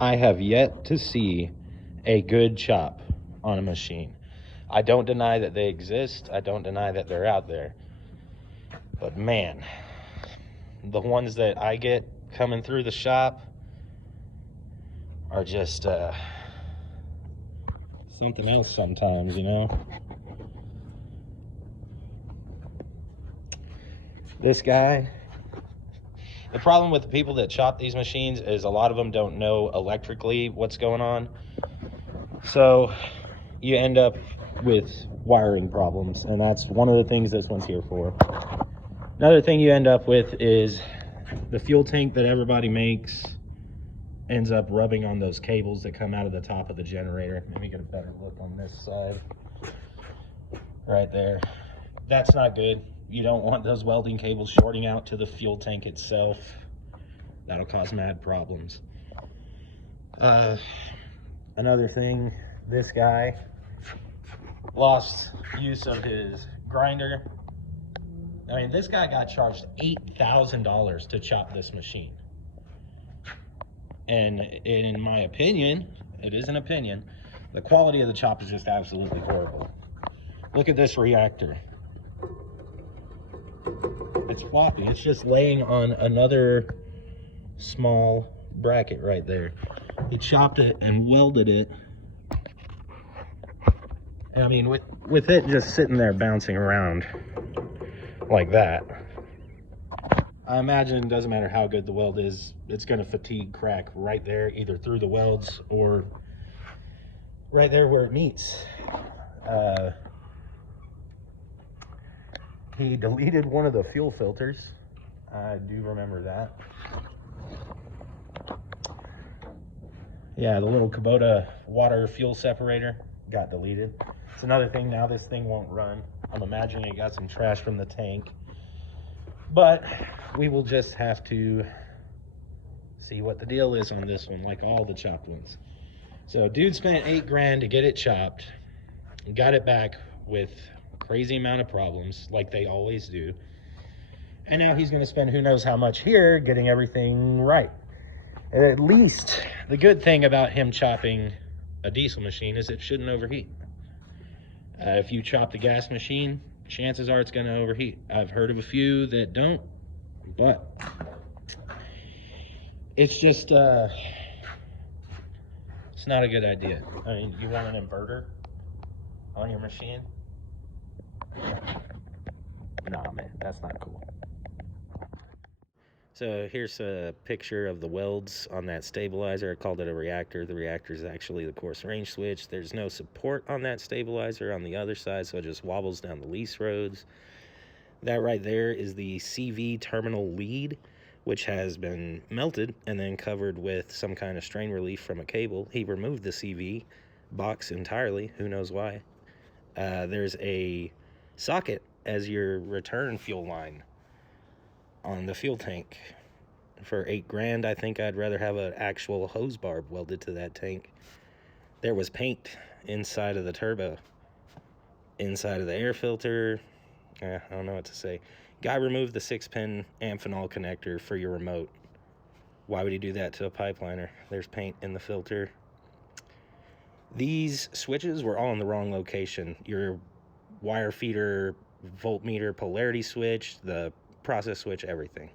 I have yet to see a good chop on a machine. I don't deny that they exist. I don't deny that they're out there. But man, the ones that I get coming through the shop are just something else sometimes, you know? This guy, the problem with the people that chop these machines is a lot of them don't know electrically what's going on. So you end up with wiring problems, and that's one of the things this one's here for. Another thing you end up with is the fuel tank that everybody makes ends up rubbing on those cables that come out of the top of the generator. Let me get a better look on this side. Right there. That's not good. You don't want those welding cables shorting out to the fuel tank itself. That'll cause mad problems. Another thing, this guy lost use of his grinder. I mean, this guy got charged $8,000 to chop this machine. And in my opinion, it is an opinion, the quality of the chop is just absolutely horrible. Look at this reactor. It's floppy. It's just laying on another small bracket right there. He chopped it and welded it. And I mean, with it just sitting there bouncing around like that, I imagine it doesn't matter how good the weld is, it's going to fatigue crack right there, either through the welds or right there where it meets. He deleted one of the fuel filters. I do remember that. Yeah, the little Kubota water fuel separator got deleted. It's another thing, now this thing won't run. I'm imagining it got some trash from the tank. But we will just have to see what the deal is on this one, like all the chopped ones. So dude spent $8 grand to get it chopped, got it back with crazy amount of problems, like they always do. And now he's gonna spend who knows how much here getting everything right. At least the good thing about him chopping a diesel machine is it shouldn't overheat. If you chop the gas machine, chances are it's going to overheat. I've heard of a few that don't, but it's just, it's not a good idea. I mean, you want an inverter on your machine? Nah, man, that's not cool. So here's a picture of the welds on that stabilizer. I called it a reactor. The reactor is actually the coarse range switch. There's no support on that stabilizer on the other side, so it just wobbles down the lease roads. That right there is the CV terminal lead, which has been melted and then covered with some kind of strain relief from a cable. He removed the CV box entirely. Who knows why? There's a socket as your return fuel line on the fuel tank. For $8 grand, I think I'd rather have an actual hose barb welded to that tank. There was paint inside of the turbo, inside of the air filter. I don't know what to say. Guy removed the 6-pin Amphenol connector for your remote. Why would he do that to a pipeliner? There's paint in the filter. These switches were all in the wrong location. Your wire feeder, voltmeter, polarity switch, the process switch, everything.